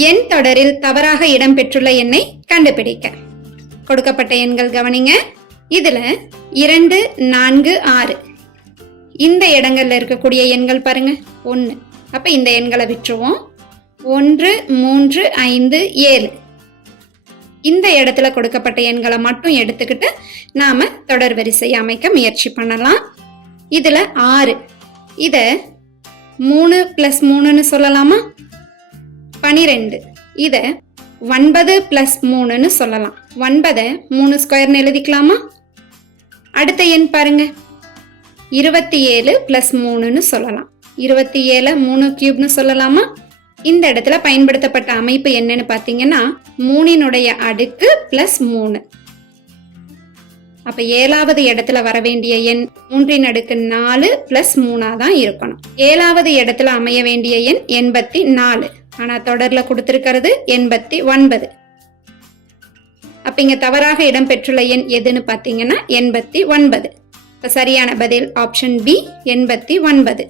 எண் தொடரில் தவறாக இடம்பெற்றுள்ள எண்ணை கண்டுபிடிக்க. கொடுக்கப்பட்ட எண்கள் கவனிங்க. இதுல 2, 4, 6 இந்த இடங்கள்ல இருக்கக்கூடிய எண்கள் பாருங்க 1. அப்ப இந்த எண்களை விட்டுருவோம். 1, 3, 5, 7 இந்த இடத்துல கொடுக்கப்பட்ட எண்களை மட்டும் எடுத்துக்கிட்டு நாம தொடர் வரிசையை அமைக்க முயற்சி பண்ணலாம். இதுல 6 இத 3 + 3ன்னு சொல்லலாமா? 12 இத 9 + 3ன்னு சொல்லலாம். 9 3 ஸ்கொயர்னு எழுதிக்கலாமா? அடுத்த எண் பாருங்க 27 + 3ன்னு சொல்லலாம். 27 3 கியூப்னு சொல்லலாமா? இந்த இடத்துல பயன்படுத்தப்பட்ட அமைப்பு என்னன்னு பாத்தீங்கன்னா 3னுடைய அடுக்கு + 3. அப்ப 7வது இடத்துல வர வேண்டிய எண் 3ன் அடுக்கு 4 + 3 தான் இருக்கணும். 7வது இடத்துல அமைய வேண்டிய எண் 84. ஆனா தொடர்ல கொடுத்திருக்கிறது 89. அப்ப இங்க தவறாக இடம்பெற்றுள்ள எண் எதுன்னு பாத்தீங்கன்னா 89. இப்ப சரியான பதில் ஆப்ஷன் பி 89.